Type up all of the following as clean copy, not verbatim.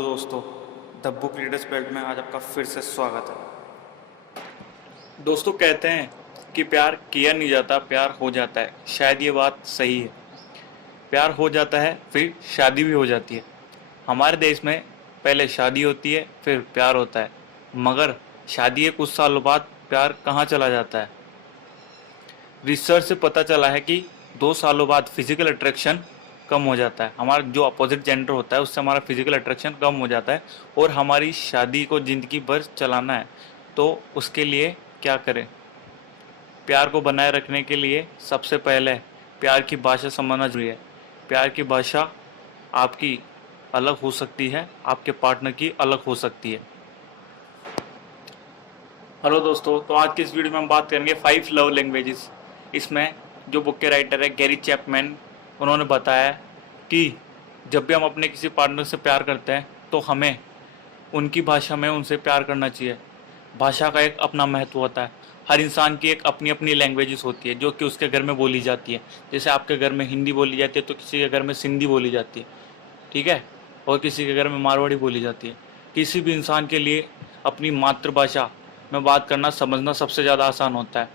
Hello दोस्तों, the book readers belt में आज आपका फिर से स्वागत है। दोस्तों, कहते हैं कि प्यार किया नहीं जाता, प्यार हो जाता है। शायद ये बात सही है। प्यार हो जाता है, फिर शादी भी हो जाती है। हमारे देश में पहले शादी होती है, फिर प्यार होता है। मगर शादी के कुछ सालों बाद प्यार कहाँ चला जाता है? रिसर्च से पता चला है कि 2 सालों बाद फिजिकल अट्रैक्शन कम हो जाता है। हमारा जो अपोजिट जेंडर होता है उससे हमारा फिजिकल अट्रैक्शन कम हो जाता है और हमारी शादी को ज़िंदगी भर चलाना है तो उसके लिए क्या करें? प्यार को बनाए रखने के लिए सबसे पहले प्यार की भाषा समझना जरूरी है। प्यार की भाषा आपकी अलग हो सकती है, आपके पार्टनर की अलग हो सकती है। हेलो दोस्तों, तो आज की इस वीडियो में हम बात करेंगे 5 लव लैंग्वेजेस। इसमें जो बुक के राइटर है गैरी चैपमैन, उन्होंने बताया कि जब भी हम अपने किसी पार्टनर से प्यार करते हैं तो हमें उनकी भाषा में उनसे प्यार करना चाहिए। भाषा का एक अपना महत्व होता है। हर इंसान की एक अपनी अपनी लैंग्वेजेस होती है जो कि उसके घर में बोली जाती है। जैसे आपके घर में हिंदी बोली जाती है तो किसी के घर में सिंधी बोली जाती है, ठीक है, और किसी के घर में मारवाड़ी बोली जाती है। किसी भी इंसान के लिए अपनी मातृभाषा में बात करना समझना सबसे ज़्यादा आसान होता है।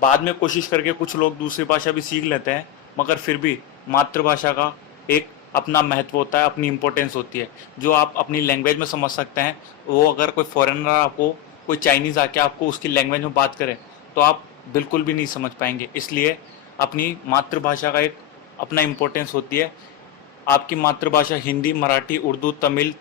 बाद में कोशिश करके कुछ लोग दूसरी भाषा भी सीख लेते हैं, मगर फिर भी मातृभाषा का एक अपना महत्व होता है, अपनी इम्पोर्टेंस होती है। जो आप अपनी लैंग्वेज में समझ सकते हैं, वो अगर कोई फॉरेनर आपको, कोई चाइनीज़ आके आपको उसकी लैंग्वेज में बात करे तो आप बिल्कुल भी नहीं समझ पाएंगे। इसलिए अपनी मातृभाषा का एक अपना इम्पोर्टेंस होती है। आपकी मातृभाषा हिंदी, मराठी, उर्दू, तमिल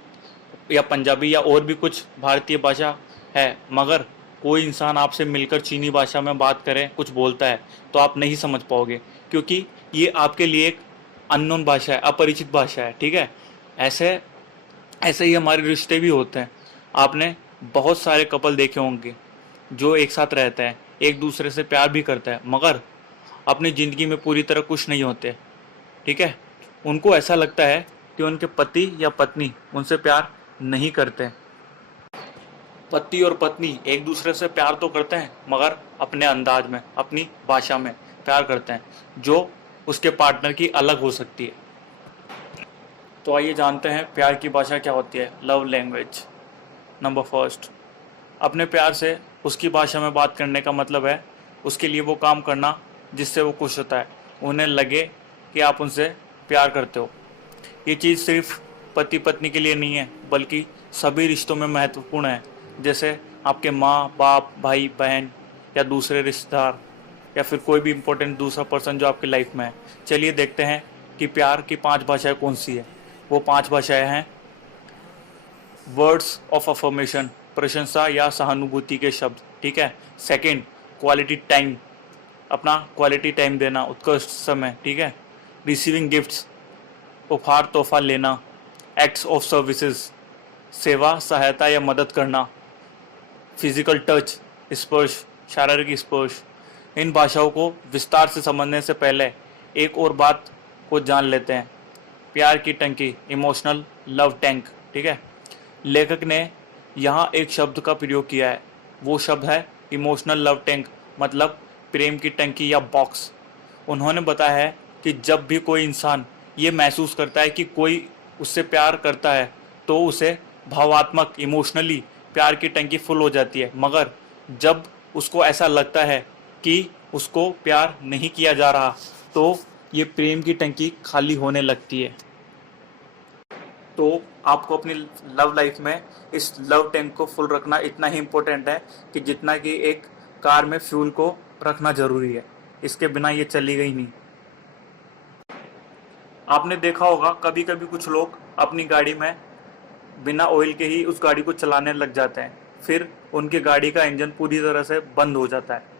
या पंजाबी या और भी कुछ भारतीय भाषा है, मगर कोई इंसान आपसे मिलकर चीनी भाषा में बात करे, कुछ बोलता है, तो आप नहीं समझ पाओगे, क्योंकि ये आपके लिए एक अननोन भाषा है, अपरिचित भाषा है, ठीक है। ऐसे ऐसे ही हमारे रिश्ते भी होते हैं। आपने बहुत सारे कपल देखे होंगे जो एक साथ रहते हैं, एक दूसरे से प्यार भी करते हैं, मगर अपनी ज़िंदगी में पूरी तरह खुश नहीं होते, ठीक है। उनको ऐसा लगता है कि उनके पति या पत्नी उनसे प्यार नहीं करते। पति और पत्नी एक दूसरे से प्यार तो करते हैं, मगर अपने अंदाज में, अपनी भाषा में प्यार करते हैं, जो उसके पार्टनर की अलग हो सकती है। तो आइए जानते हैं प्यार की भाषा क्या होती है। लव लैंग्वेज नंबर फर्स्ट, अपने प्यार से उसकी भाषा में बात करने का मतलब है उसके लिए वो काम करना जिससे वो खुश होता है, उन्हें लगे कि आप उनसे प्यार करते हो। ये चीज़ सिर्फ पति पत्नी के लिए नहीं है, बल्कि सभी रिश्तों में महत्वपूर्ण है। जैसे आपके माँ बाप, भाई बहन या दूसरे रिश्तेदार, या फिर कोई भी इम्पोर्टेंट दूसरा पर्सन जो आपकी लाइफ में है। चलिए देखते हैं कि प्यार की 5 भाषाएं कौन सी है। वो 5 भाषाएं हैं: वर्ड्स ऑफ अफर्मेशन, प्रशंसा या सहानुभूति के शब्द, ठीक है। सेकंड, क्वालिटी टाइम, अपना क्वालिटी टाइम देना, उत्कृष्ट समय, ठीक है। रिसीविंग गिफ्ट्स, उपहार तोहफा लेना। एक्ट्स ऑफ सर्विसेज, सेवा, सहायता या मदद करना। फिजिकल टच, स्पर्श, शारीरिक स्पर्श। इन भाषाओं को विस्तार से समझने से पहले एक और बात को जान लेते हैं। प्यार की टंकी, इमोशनल लव टैंक, ठीक है। लेखक ने यहाँ एक शब्द का प्रयोग किया है, वो शब्द है इमोशनल लव टैंक, मतलब प्रेम की टंकी या बॉक्स। उन्होंने बताया है कि जब भी कोई इंसान ये महसूस करता है कि कोई उससे प्यार करता है तो उसे भावात्मक, इमोशनली प्यार की टंकी फुल हो जाती है, मगर जब उसको ऐसा लगता है कि उसको प्यार नहीं किया जा रहा तो ये प्रेम की टंकी खाली होने लगती है। तो आपको अपनी लव लाइफ में इस लव टैंक को फुल रखना इतना ही इम्पोर्टेंट है कि जितना कि एक कार में फ्यूल को रखना ज़रूरी है। इसके बिना ये चली गई नहीं। आपने देखा होगा कभी कभी कुछ लोग अपनी गाड़ी में बिना ऑयल के ही उस गाड़ी को चलाने लग जाते हैं, फिर उनकी गाड़ी का इंजन पूरी तरह से बंद हो जाता है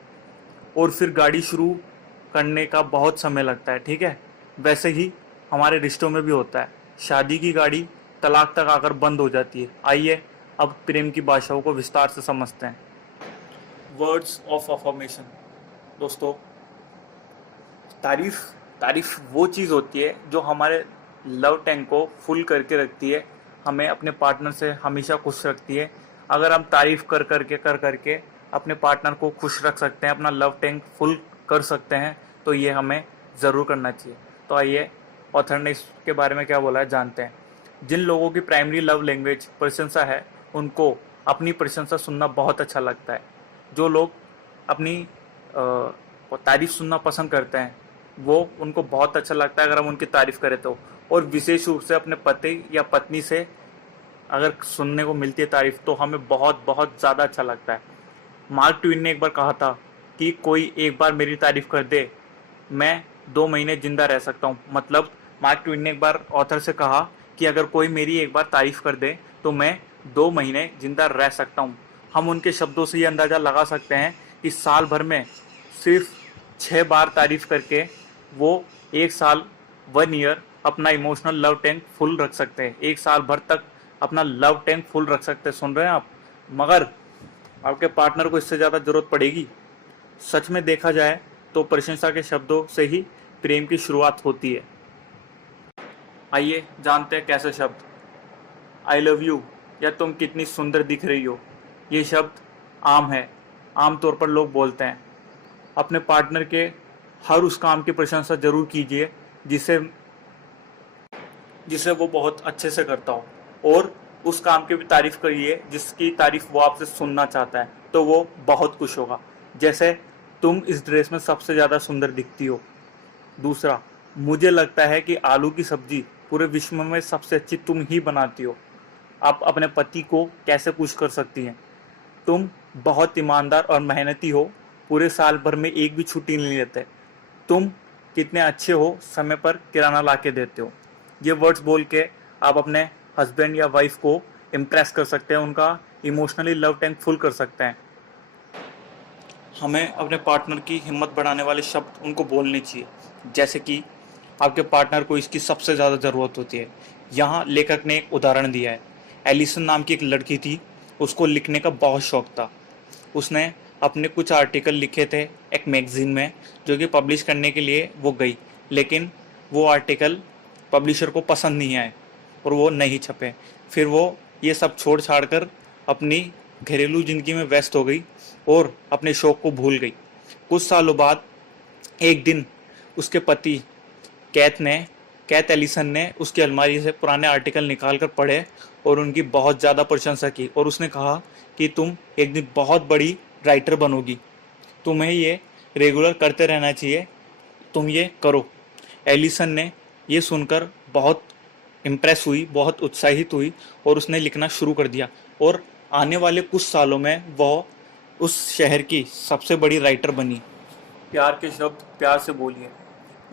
और फिर गाड़ी शुरू करने का बहुत समय लगता है, ठीक है। वैसे ही हमारे रिश्तों में भी होता है। शादी की गाड़ी तलाक तक आकर बंद हो जाती है। आइए अब प्रेम की भाषाओं को विस्तार से समझते हैं। Words of affirmation. दोस्तों, तारीफ तारीफ वो चीज़ होती है जो हमारे लव टैंक को फुल करके रखती है, हमें अपने पार्टनर से हमेशा खुश रखती है। अगर हम तारीफ कर करके अपने पार्टनर को खुश रख सकते हैं, अपना लव टैंक फुल कर सकते हैं, तो ये हमें ज़रूर करना चाहिए। तो आइए ऑथर ने इसके बारे में क्या बोला है जानते हैं। जिन लोगों की प्राइमरी लव लैंग्वेज प्रशंसा है, उनको अपनी प्रशंसा सुनना बहुत अच्छा लगता है। जो लोग अपनी तारीफ सुनना पसंद करते हैं, वो उनको बहुत अच्छा लगता है अगर हम उनकी तारीफ करें तो। और विशेष रूप से अपने पति या पत्नी से अगर सुनने को मिलती है तारीफ, तो हमें बहुत बहुत ज़्यादा अच्छा लगता है। मार्क ट्वेन ने एक बार कहा था कि कोई एक बार मेरी तारीफ कर दे, मैं 2 महीने जिंदा रह सकता हूँ। मतलब मार्क ट्वेन ने एक बार ऑथर से कहा कि अगर कोई मेरी एक बार तारीफ कर दे तो मैं 2 महीने जिंदा रह सकता हूँ। हम उनके शब्दों से ये अंदाज़ा लगा सकते हैं कि साल भर में सिर्फ 6 बार तारीफ करके वो एक साल 1 ईयर अपना इमोशनल लव टैंक फुल रख सकते हैं। एक साल भर तक अपना लव टैंक फुल रख सकते हैं। सुन रहे हैं आप? मगर आपके पार्टनर को इससे ज़्यादा ज़रूरत पड़ेगी। सच में देखा जाए तो प्रशंसा के शब्दों से ही प्रेम की शुरुआत होती है। आइए जानते हैं कैसे शब्द। आई लव यू या तुम कितनी सुंदर दिख रही हो, ये शब्द आम है, आमतौर पर लोग बोलते हैं। अपने पार्टनर के हर उस काम की प्रशंसा जरूर कीजिए जिसे जिसे वो बहुत अच्छे से करता हो, और उस काम की भी तारीफ करिए जिसकी तारीफ वो आपसे सुनना चाहता है, तो वो बहुत खुश होगा। जैसे, तुम इस ड्रेस में सबसे ज़्यादा सुंदर दिखती हो। दूसरा, मुझे लगता है कि आलू की सब्जी पूरे विश्व में सबसे अच्छी तुम ही बनाती हो। आप अपने पति को कैसे खुश कर सकती हैं? तुम बहुत ईमानदार और मेहनती हो, पूरे साल भर में एक भी छुट्टी नहीं लेते। तुम कितने अच्छे हो, समय पर किराना ला के देते हो। ये वर्ड्स बोल के आप अपने हस्बैंड या वाइफ को इम्प्रेस कर सकते हैं, उनका इमोशनली लव टैंक फुल कर सकते हैं। हमें अपने पार्टनर की हिम्मत बढ़ाने वाले शब्द उनको बोलने चाहिए, जैसे कि आपके पार्टनर को इसकी सबसे ज़्यादा ज़रूरत होती है। यहाँ लेखक ने एक उदाहरण दिया है। एलिसन नाम की एक लड़की थी, उसको लिखने का बहुत शौक था। उसने अपने कुछ आर्टिकल लिखे थे एक मैगज़ीन में, जो कि पब्लिश करने के लिए वो गई, लेकिन वो आर्टिकल पब्लिशर को पसंद नहीं आए और वो नहीं छपे। फिर वो ये सब छोड़ छाड़ कर अपनी घरेलू ज़िंदगी में व्यस्त हो गई और अपने शौक को भूल गई। कुछ सालों बाद एक दिन उसके पति कैथ एलिसन ने उसकी अलमारी से पुराने आर्टिकल निकाल कर पढ़े और उनकी बहुत ज़्यादा प्रशंसा की, और उसने कहा कि तुम एक दिन बहुत बड़ी राइटर बनोगी, तुम्हें ये रेगुलर करते रहना चाहिए, तुम ये करो। एलिसन ने ये सुनकर बहुत इम्प्रेस हुई, बहुत उत्साहित हुई, और उसने लिखना शुरू कर दिया, और आने वाले कुछ सालों में वह उस शहर की सबसे बड़ी राइटर बनी। प्यार के शब्द प्यार से बोलिए।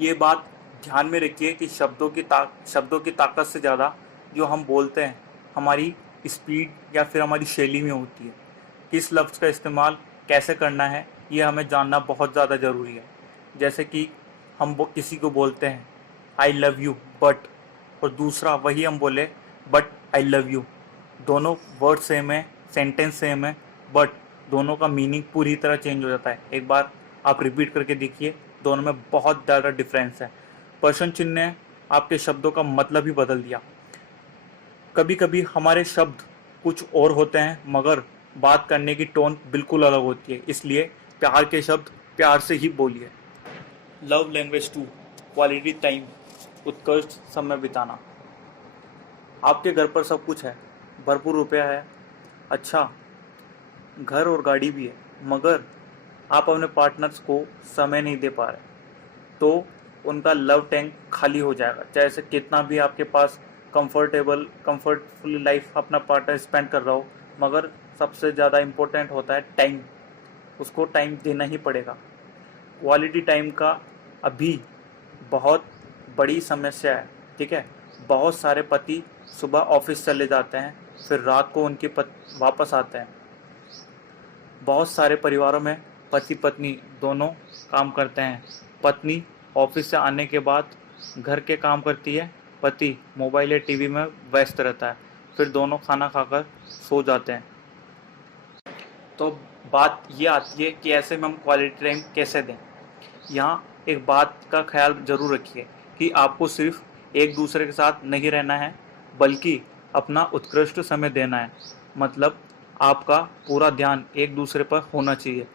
ये बात ध्यान में रखिए कि शब्दों की ताकत से ज़्यादा जो हम बोलते हैं, हमारी स्पीड या फिर हमारी शैली में होती है। किस लफ्ज़ का इस्तेमाल कैसे करना है, ये हमें जानना बहुत ज़्यादा ज़रूरी है। जैसे कि हम वो किसी को बोलते हैं आई लव यू बट, और दूसरा वही हम बोले बट आई लव यू। दोनों वर्ड सेम है, सेंटेंस सेम है, बट दोनों का मीनिंग पूरी तरह चेंज हो जाता है। एक बार आप रिपीट करके देखिए, दोनों में बहुत ज़्यादा डिफरेंस है। प्रश्न चिन्ह ने आपके शब्दों का मतलब ही बदल दिया। कभी कभी हमारे शब्द कुछ और होते हैं, मगर बात करने की टोन बिल्कुल अलग होती है। इसलिए प्यार के शब्द प्यार से ही बोलिए। लव लैंग्वेज 2, क्वालिटी टाइम, उत्कृष्ट समय बिताना। आपके घर पर सब कुछ है, भरपूर रुपया है, अच्छा घर और गाड़ी भी है, मगर आप अपने पार्टनर्स को समय नहीं दे पा रहे, तो उनका लव टैंक खाली हो जाएगा। जैसे कितना भी आपके पास कंफर्टफुल लाइफ अपना पार्टनर स्पेंड कर रहा हो, मगर सबसे ज़्यादा इम्पोर्टेंट होता है टाइम। उसको टाइम देना ही पड़ेगा। क्वालिटी टाइम का अभी बहुत बड़ी समस्या है, ठीक है। बहुत सारे पति सुबह ऑफिस चले जाते हैं, फिर रात को उनके वापस आते हैं। बहुत सारे परिवारों में पति पत्नी दोनों काम करते हैं। पत्नी ऑफिस से आने के बाद घर के काम करती है, पति मोबाइल या टीवी में व्यस्त रहता है, फिर दोनों खाना खाकर सो जाते हैं। तो बात ये आती है कि ऐसे में हम क्वालिटी टाइम कैसे दें। यहाँ एक बात का ख्याल जरूर रखिए कि आपको सिर्फ एक दूसरे के साथ नहीं रहना है, बल्कि अपना उत्कृष्ट समय देना है। मतलब आपका पूरा ध्यान एक दूसरे पर होना चाहिए।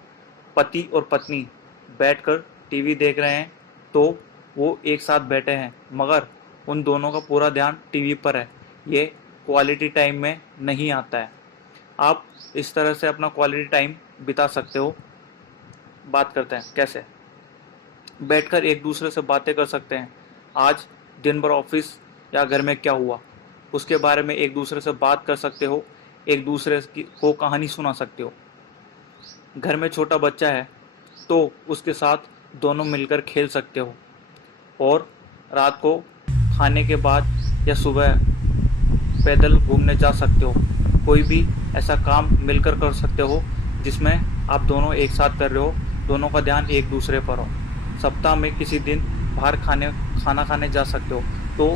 पति और पत्नी बैठकर टीवी देख रहे हैं तो वो एक साथ बैठे हैं, मगर उन दोनों का पूरा ध्यान टीवी पर है। ये क्वालिटी टाइम में नहीं आता है। आप इस तरह से अपना क्वालिटी टाइम बिता सकते हो। बात करते हैं कैसे। बैठकर एक दूसरे से बातें कर सकते हैं। आज दिन भर ऑफिस या घर में क्या हुआ उसके बारे में एक दूसरे से बात कर सकते हो। एक दूसरे को कहानी सुना सकते हो। घर में छोटा बच्चा है तो उसके साथ दोनों मिलकर खेल सकते हो। और रात को खाने के बाद या सुबह पैदल घूमने जा सकते हो। कोई भी ऐसा काम मिलकर कर सकते हो जिसमें आप दोनों एक साथ कर रहे हो, दोनों का ध्यान एक दूसरे पर हो। सप्ताह में किसी दिन बाहर खाना खाने जा सकते हो। तो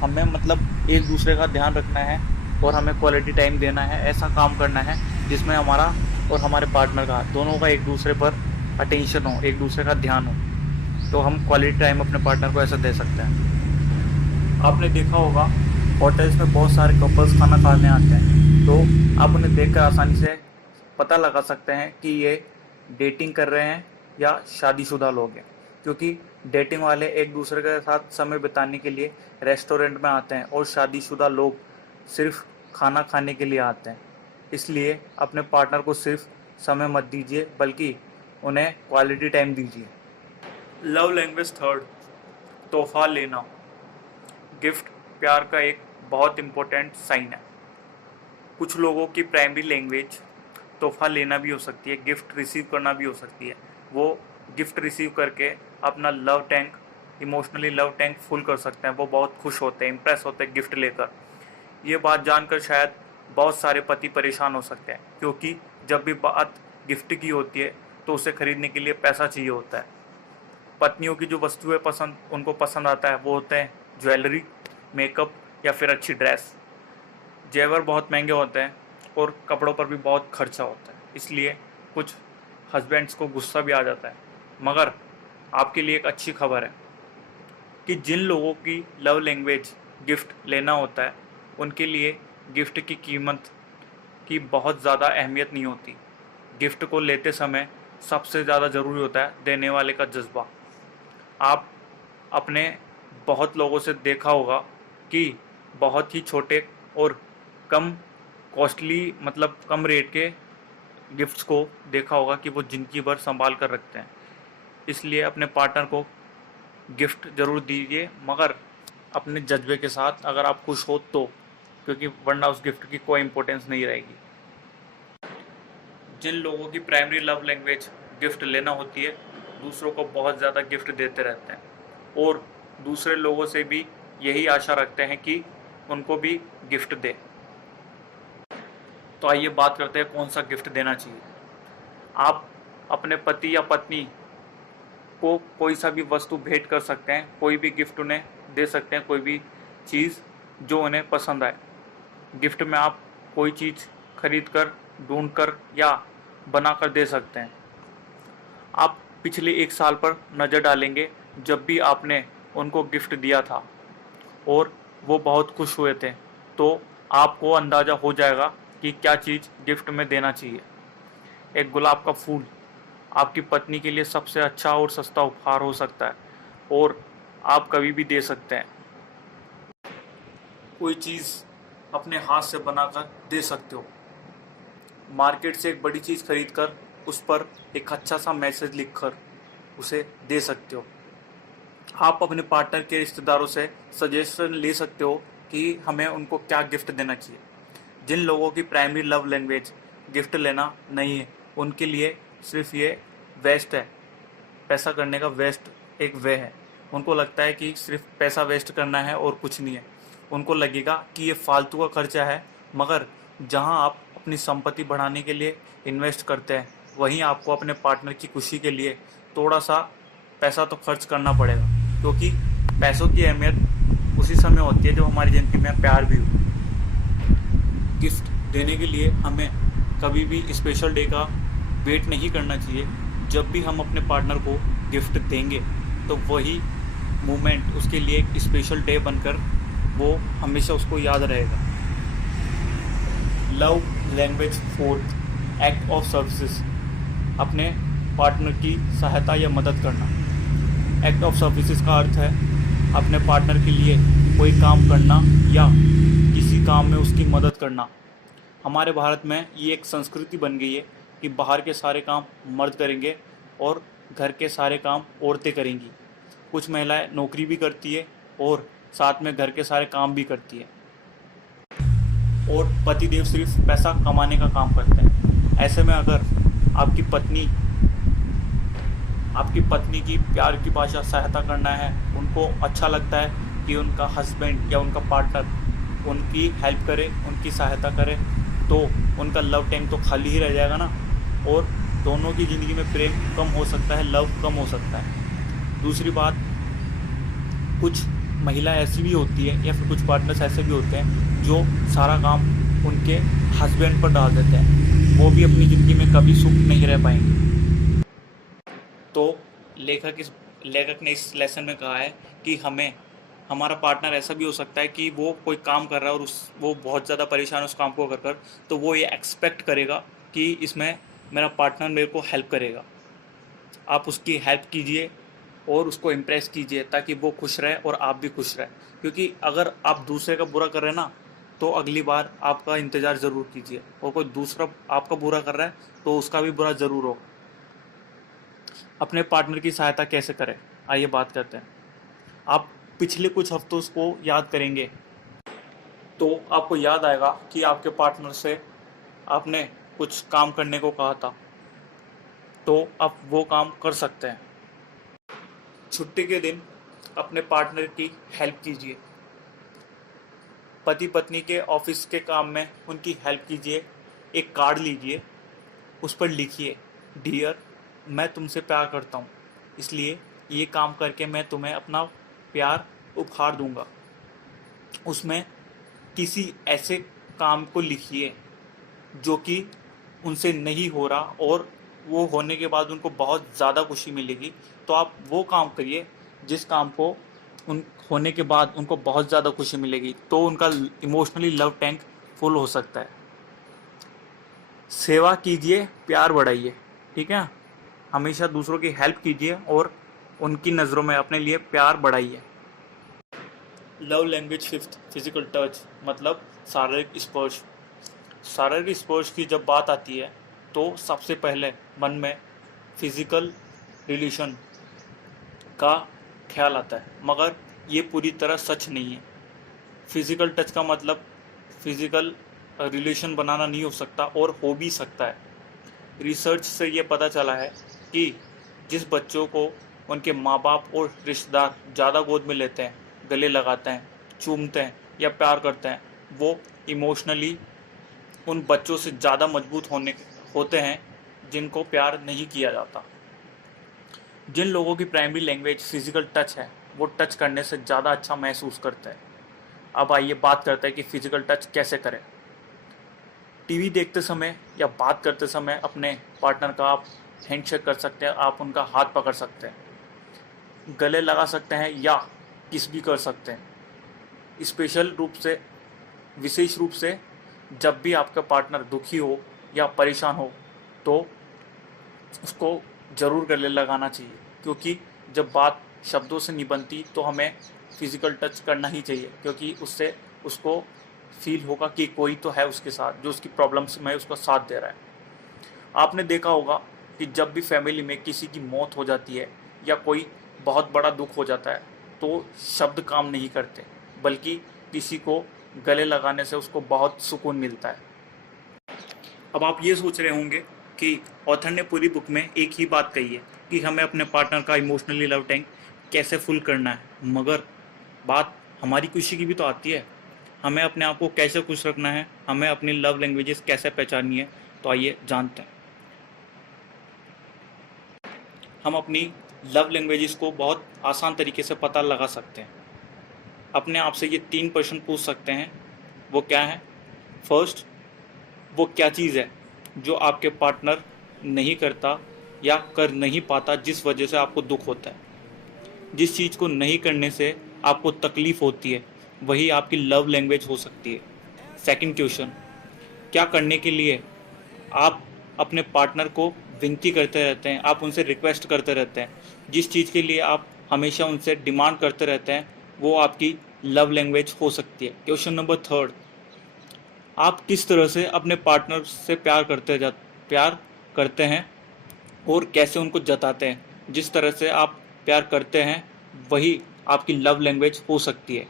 हमें मतलब एक दूसरे का ध्यान रखना है और हमें क्वालिटी टाइम देना है। ऐसा काम करना है जिसमें हमारा और हमारे पार्टनर का दोनों का एक दूसरे पर अटेंशन हो, एक दूसरे का ध्यान हो। तो हम क्वालिटी टाइम अपने पार्टनर को ऐसा दे सकते हैं। आपने देखा होगा होटल्स में बहुत सारे कपल्स खाना खाने आते हैं, तो आप उन्हें देखकर आसानी से पता लगा सकते हैं कि ये डेटिंग कर रहे हैं या शादीशुदा लोग हैं। क्योंकि डेटिंग वाले एक दूसरे के साथ समय बिताने के लिए रेस्टोरेंट में आते हैं और शादीशुदा लोग सिर्फ खाना खाने के लिए आते हैं। इसलिए अपने पार्टनर को सिर्फ समय मत दीजिए बल्कि उन्हें क्वालिटी टाइम दीजिए। लव लैंग्वेज थर्ड, तोहफा लेना। गिफ्ट प्यार का एक बहुत इम्पोर्टेंट साइन है। कुछ लोगों की प्राइमरी लैंग्वेज तोहफा लेना भी हो सकती है, गिफ्ट रिसीव करना भी हो सकती है। वो गिफ्ट रिसीव करके अपना love tank, emotionally love tank full कर सकते हैं। वो बहुत खुश होते हैं, इम्प्रेस होते हैं गिफ्ट लेकर। ये बात जानकर शायद बहुत सारे पति परेशान हो सकते हैं, क्योंकि जब भी बात गिफ्ट की होती है तो उसे खरीदने के लिए पैसा चाहिए होता है। पत्नियों की जो वस्तुएं उनको पसंद आता है वो होते हैं ज्वेलरी, मेकअप या फिर अच्छी ड्रेस। जेवर बहुत महंगे होते हैं और कपड़ों पर भी बहुत खर्चा होता है, इसलिए कुछ हस्बैंड्स को गुस्सा भी आ जाता है। मगर आपके लिए एक अच्छी खबर है कि जिन लोगों की लव लैंग्वेज गिफ्ट लेना होता है उनके लिए गिफ्ट की कीमत की बहुत ज़्यादा अहमियत नहीं होती। गिफ्ट को लेते समय सबसे ज़्यादा ज़रूरी होता है देने वाले का जज्बा। आप अपने बहुत लोगों से देखा होगा कि बहुत ही छोटे और कम कॉस्टली मतलब कम रेट के गिफ्ट्स को देखा होगा कि वो जिंदगी भर संभाल कर रखते हैं। इसलिए अपने पार्टनर को गिफ्ट ज़रूर दीजिए, मगर अपने जज्बे के साथ, अगर आप खुश हो तो, क्योंकि वरना उस गिफ्ट की कोई इम्पोर्टेंस नहीं रहेगी। जिन लोगों की प्राइमरी लव लैंग्वेज गिफ्ट लेना होती है दूसरों को बहुत ज़्यादा गिफ्ट देते रहते हैं और दूसरे लोगों से भी यही आशा रखते हैं कि उनको भी गिफ्ट दे। तो आइए बात करते हैं कौन सा गिफ्ट देना चाहिए। आप अपने पति या पत्नी को कोई सा भी वस्तु भेंट कर सकते हैं, कोई भी गिफ्ट उन्हें दे सकते हैं, कोई भी चीज़ जो उन्हें पसंद आए। गिफ्ट में आप कोई चीज़ खरीद कर, ढूंढ कर या बना कर दे सकते हैं। आप पिछले 1 साल पर नज़र डालेंगे जब भी आपने उनको गिफ्ट दिया था और वो बहुत खुश हुए थे, तो आपको अंदाज़ा हो जाएगा कि क्या चीज़ गिफ्ट में देना चाहिए। एक गुलाब का फूल आपकी पत्नी के लिए सबसे अच्छा और सस्ता उपहार हो सकता है और आप कभी भी दे सकते हैं। कोई चीज़ अपने हाथ से बनाकर दे सकते हो। मार्केट से एक बड़ी चीज़ खरीदकर उस पर एक अच्छा सा मैसेज लिखकर उसे दे सकते हो। आप अपने पार्टनर के रिश्तेदारों से सजेशन ले सकते हो कि हमें उनको क्या गिफ्ट देना चाहिए। जिन लोगों की प्राइमरी लव लैंग्वेज गिफ्ट लेना नहीं है उनके लिए सिर्फ ये वेस्ट है, पैसा करने का वेस्ट एक वे है। उनको लगता है कि सिर्फ पैसा वेस्ट करना है और कुछ नहीं है। उनको लगेगा कि ये फालतू का खर्चा है, मगर जहां आप अपनी संपत्ति बढ़ाने के लिए इन्वेस्ट करते हैं वहीं आपको अपने पार्टनर की खुशी के लिए थोड़ा सा पैसा तो खर्च करना पड़ेगा, क्योंकि पैसों की अहमियत उसी समय होती है जब हमारी ज़िंदगी में प्यार भी हो। गिफ्ट देने के लिए हमें कभी भी स्पेशल डे का वेट नहीं करना चाहिए। जब भी हम अपने पार्टनर को गिफ्ट देंगे तो वही मोमेंट उसके लिए एक स्पेशल डे बनकर वो हमेशा उसको याद रहेगा। Love language fourth, act of services. अपने पार्टनर की सहायता या मदद करना। एक्ट ऑफ सर्विसेज का अर्थ है अपने पार्टनर के लिए कोई काम करना या किसी किसी काम में उसकी मदद करना। हमारे भारत में ये एक संस्कृति बन गई है कि बाहर के सारे काम मर्द करेंगे और घर के सारे काम औरतें करेंगी। कुछ महिलाएं नौकरी भी करती है और साथ में घर के सारे काम भी करती है, और पतिदेव सिर्फ पैसा कमाने का काम करते हैं। ऐसे में अगर आपकी पत्नी की प्यार की भाषा सहायता करना है, उनको अच्छा लगता है कि उनका हस्बैंड या उनका पार्टनर उनकी हेल्प करे, उनकी सहायता करे, तो उनका लव टैंक तो खाली ही रह जाएगा ना, और दोनों की ज़िंदगी में प्रेम कम हो सकता है, लव कम हो सकता है। दूसरी बात, कुछ महिला ऐसी भी होती है या फिर कुछ पार्टनर्स ऐसे भी होते हैं जो सारा काम उनके हस्बैंड पर डाल देते हैं, वो भी अपनी ज़िंदगी में कभी सुख नहीं रह पाएंगे। तो लेखक ने इस लेसन में कहा है कि हमारा पार्टनर ऐसा भी हो सकता है कि वो कोई काम कर रहा है और वो बहुत ज़्यादा परेशान है उस काम को कर, तो वो ये एक्सपेक्ट करेगा कि इसमें मेरा पार्टनर मेरे को हेल्प करेगा। आप उसकी हेल्प कीजिए और उसको इम्प्रेस कीजिए ताकि वो खुश रहे और आप भी खुश रहे, क्योंकि अगर आप दूसरे का बुरा कर रहे हैं ना, तो अगली बार आपका इंतज़ार ज़रूर कीजिए, और कोई दूसरा आपका बुरा कर रहा है तो उसका भी बुरा ज़रूर हो। अपने पार्टनर की सहायता कैसे करें, आइए बात करते हैं। आप पिछले कुछ हफ्तों को याद करेंगे तो आपको याद आएगा कि आपके पार्टनर से आपने कुछ काम करने को कहा था, तो आप वो काम कर सकते हैं। छुट्टी के दिन अपने पार्टनर की हेल्प कीजिए। पति पत्नी के ऑफिस के काम में उनकी हेल्प कीजिए। एक कार्ड लीजिए, उस पर लिखिए, डियर, मैं तुमसे प्यार करता हूँ, इसलिए ये काम करके मैं तुम्हें अपना प्यार उपहार दूंगा। उसमें किसी ऐसे काम को लिखिए जो कि उनसे नहीं हो रहा और वो होने के बाद उनको बहुत ज़्यादा खुशी मिलेगी, तो आप वो काम करिए जिस काम को उन होने के बाद उनको बहुत ज़्यादा खुशी मिलेगी, तो उनका इमोशनली लव टैंक फुल हो सकता है। सेवा कीजिए, प्यार बढ़ाइए, ठीक है। हमेशा दूसरों की हेल्प कीजिए और उनकी नज़रों में अपने लिए प्यार बढ़ाइए। Love language fifth, physical touch, मतलब शारीरिक स्पर्श। शारीरिक स्पर्श की जब बात आती है तो सबसे पहले मन में फिजिकल रिलेशन का ख्याल आता है, मगर ये पूरी तरह सच नहीं है। फिजिकल टच का मतलब फिजिकल रिलेशन बनाना नहीं हो सकता और हो भी सकता है। रिसर्च से ये पता चला है कि जिस बच्चों को उनके माँ बाप और रिश्तेदार ज़्यादा गोद में लेते हैं, गले लगाते हैं, चूमते हैं या प्यार करते हैं, वो इमोशनली उन बच्चों से ज़्यादा मजबूत होते हैं जिनको प्यार नहीं किया जाता। जिन लोगों की प्राइमरी लैंग्वेज फिजिकल टच है, वो टच करने से ज़्यादा अच्छा महसूस करते हैं। अब आइए बात करते हैं कि फिजिकल टच कैसे करें। टीवी देखते समय या बात करते समय अपने पार्टनर का आप हैंडशेक कर सकते हैं, आप उनका हाथ पकड़ सकते हैं, गले लगा सकते हैं या किस भी कर सकते हैं। विशेष रूप से जब भी आपका पार्टनर दुखी हो या परेशान हो तो उसको ज़रूर गले लगाना चाहिए, क्योंकि जब बात शब्दों से नहीं बनती तो हमें फिज़िकल टच करना ही चाहिए, क्योंकि उससे उसको फील होगा कि कोई तो है उसके साथ जो उसकी प्रॉब्लम्स में उसका साथ दे रहा है। आपने देखा होगा कि जब भी फैमिली में किसी की मौत हो जाती है या कोई बहुत बड़ा दुख हो जाता है तो शब्द काम नहीं करते, बल्कि किसी को गले लगाने से उसको बहुत सुकून मिलता है। अब आप ये सोच रहे होंगे कि ऑथर ने पूरी बुक में एक ही बात कही है कि हमें अपने पार्टनर का इमोशनली लव टैंक कैसे फुल करना है, मगर बात हमारी खुशी की भी तो आती है। हमें अपने आप को कैसे खुश रखना है, हमें अपनी लव लैंग्वेजेस कैसे पहचाननी है, तो आइए जानते हैं। हम अपनी लव लैंग्वेजेस को बहुत आसान तरीके से पता लगा सकते हैं। अपने आप से ये 3 प्रश्न पूछ सकते हैं। वो क्या है? फर्स्ट, वो क्या चीज़ है जो आपके पार्टनर नहीं करता या कर नहीं पाता जिस वजह से आपको दुख होता है? जिस चीज़ को नहीं करने से आपको तकलीफ़ होती है वही आपकी लव लैंग्वेज हो सकती है। सेकंड क्वेश्चन, क्या करने के लिए आप अपने पार्टनर को विनती करते रहते हैं, आप उनसे रिक्वेस्ट करते रहते हैं, जिस चीज़ के लिए आप हमेशा उनसे डिमांड करते रहते हैं, वो आपकी लव लैंग्वेज हो सकती है। क्वेश्चन नंबर थर्ड, आप किस तरह से अपने पार्टनर से प्यार करते हैं और कैसे उनको जताते हैं। जिस तरह से आप प्यार करते हैं वही आपकी लव लैंग्वेज हो सकती है।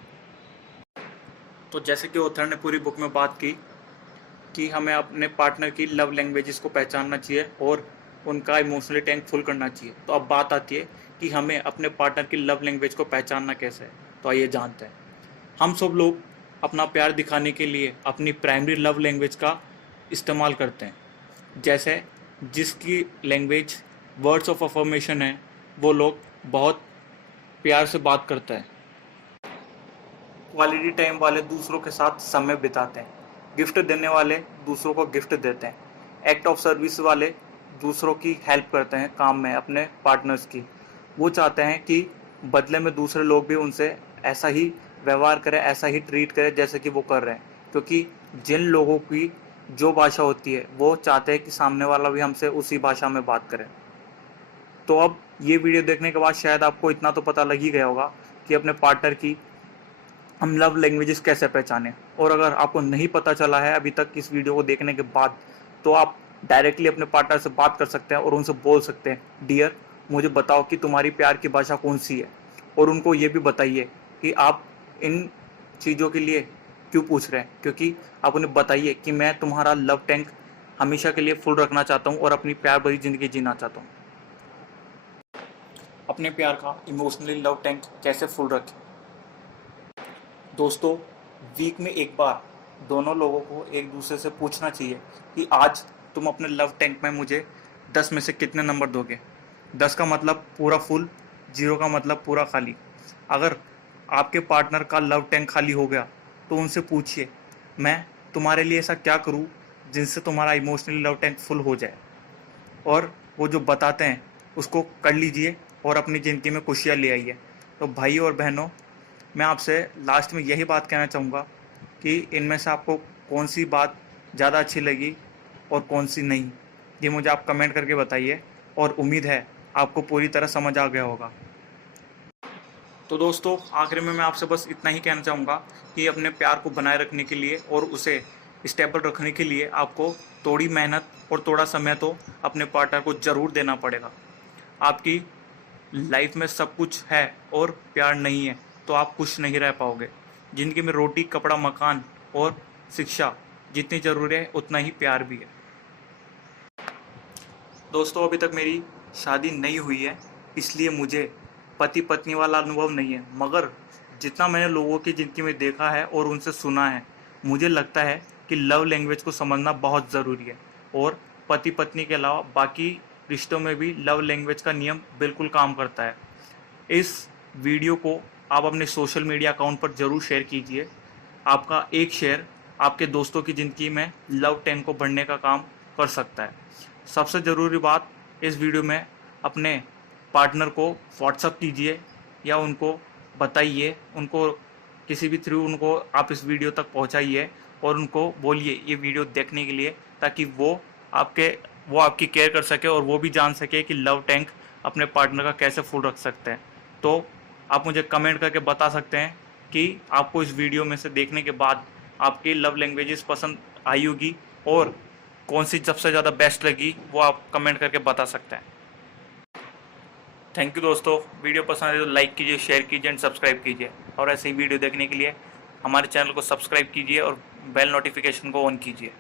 तो जैसे कि ऑथर ने पूरी बुक में बात की कि हमें अपने पार्टनर की लव लैंग्वेजेस को पहचानना चाहिए और उनका इमोशनली टैंक फुल करना चाहिए। तो अब बात आती है कि हमें अपने पार्टनर की लव लैंग्वेज को पहचानना कैसे है। तो आइए जानते हैं। हम सब लोग अपना प्यार दिखाने के लिए अपनी प्राइमरी लव लैंग्वेज का इस्तेमाल करते हैं। जैसे जिसकी लैंग्वेज वर्ड्स ऑफ अफर्मेशन है वो लोग बहुत प्यार से बात करते हैं। क्वालिटी टाइम वाले दूसरों के साथ समय बिताते हैं। गिफ्ट देने वाले दूसरों को गिफ्ट देते हैं। एक्ट ऑफ सर्विस वाले दूसरों की हेल्प करते हैं काम में अपने पार्टनर्स की। वो चाहते हैं कि बदले में दूसरे लोग भी उनसे ऐसा ही व्यवहार करें, ऐसा ही ट्रीट करें जैसे कि वो कर रहे हैं, क्योंकि जिन लोगों की जो भाषा होती है वो चाहते हैं कि सामने वाला भी हमसे उसी भाषा में बात करे। तो अब ये वीडियो देखने के बाद शायद आपको इतना तो पता लग ही गया होगा कि अपने पार्टनर की हम लव लैंग्वेजेस कैसे पहचानें। और अगर आपको नहीं पता चला है अभी तक इस वीडियो को देखने के बाद, तो आप डायरेक्टली अपने पार्टनर से बात कर सकते हैं और उनसे बोल सकते हैं, डियर मुझे बताओ कि तुम्हारी प्यार की भाषा कौन सी है। और उनको ये भी बताइए कि आप इन चीज़ों के लिए क्यों पूछ रहे हैं, क्योंकि आप उन्हें बताइए कि मैं तुम्हारा लव टैंक हमेशा के लिए फुल रखना चाहता हूँ और अपनी प्यार भरी ज़िंदगी जीना चाहता हूँ। अपने प्यार का इमोशनली लव टैंक कैसे फुल रखें। दोस्तों, वीक में एक बार दोनों लोगों को एक दूसरे से पूछना चाहिए कि आज तुम अपने लव टैंक में मुझे 10 में से कितने नंबर दोगे। 10 का मतलब पूरा फुल, 0 का मतलब पूरा खाली। अगर आपके पार्टनर का लव टैंक खाली हो गया तो उनसे पूछिए, मैं तुम्हारे लिए ऐसा क्या करूं जिनसे तुम्हारा इमोशनली लव टैंक फुल हो जाए। और वो जो बताते हैं उसको कर लीजिए और अपनी ज़िंदगी में खुशियाँ ले आइए। तो भाई और बहनों, मैं आपसे लास्ट में यही बात कहना चाहूँगा कि इनमें से आपको कौन सी बात ज़्यादा अच्छी लगी और कौन सी नहीं, ये मुझे आप कमेंट करके बताइए। और उम्मीद है आपको पूरी तरह समझ आ गया होगा। तो दोस्तों, आखिर में मैं आपसे बस इतना ही कहना चाहूँगा कि अपने प्यार को बनाए रखने के लिए और उसे स्टेबल रखने के लिए आपको थोड़ी मेहनत और थोड़ा समय तो अपने पार्टनर को ज़रूर देना पड़ेगा। आपकी लाइफ में सब कुछ है और प्यार नहीं है तो आप खुश नहीं रह पाओगे। ज़िंदगी में रोटी, कपड़ा, मकान और शिक्षा जितनी ज़रूरी है उतना ही प्यार भी है। दोस्तों, अभी तक मेरी शादी नहीं हुई है इसलिए मुझे पति पत्नी वाला अनुभव नहीं है, मगर जितना मैंने लोगों की ज़िंदगी में देखा है और उनसे सुना है, मुझे लगता है कि लव लैंग्वेज को समझना बहुत ज़रूरी है। और पति पत्नी के अलावा बाकी रिश्तों में भी लव लैंग्वेज का नियम बिल्कुल काम करता है। इस वीडियो को आप अपने सोशल मीडिया अकाउंट पर ज़रूर शेयर कीजिए। आपका एक शेयर आपके दोस्तों की ज़िंदगी में लव टैंक को बढ़ने का काम कर सकता है। सबसे ज़रूरी बात, इस वीडियो में अपने पार्टनर को व्हाट्सअप कीजिए या उनको बताइए, उनको किसी भी थ्रू उनको आप इस वीडियो तक पहुंचाइए और उनको बोलिए ये वीडियो देखने के लिए, ताकि वो आपकी केयर कर सके और वो भी जान सके कि लव टैंक अपने पार्टनर का कैसे फुल रख सकते हैं। तो आप मुझे कमेंट करके बता सकते हैं कि आपको इस वीडियो में से देखने के बाद आपकी लव लैंग्वेजेस पसंद आई होगी और कौन सी सबसे ज़्यादा बेस्ट लगी, वो आप कमेंट करके बता सकते हैं। थैंक यू दोस्तों, वीडियो पसंद आए तो लाइक कीजिए, शेयर कीजिए एंड सब्सक्राइब कीजिए। और ऐसे ही वीडियो देखने के लिए हमारे चैनल को सब्सक्राइब कीजिए और बेल नोटिफिकेशन को ऑन कीजिए।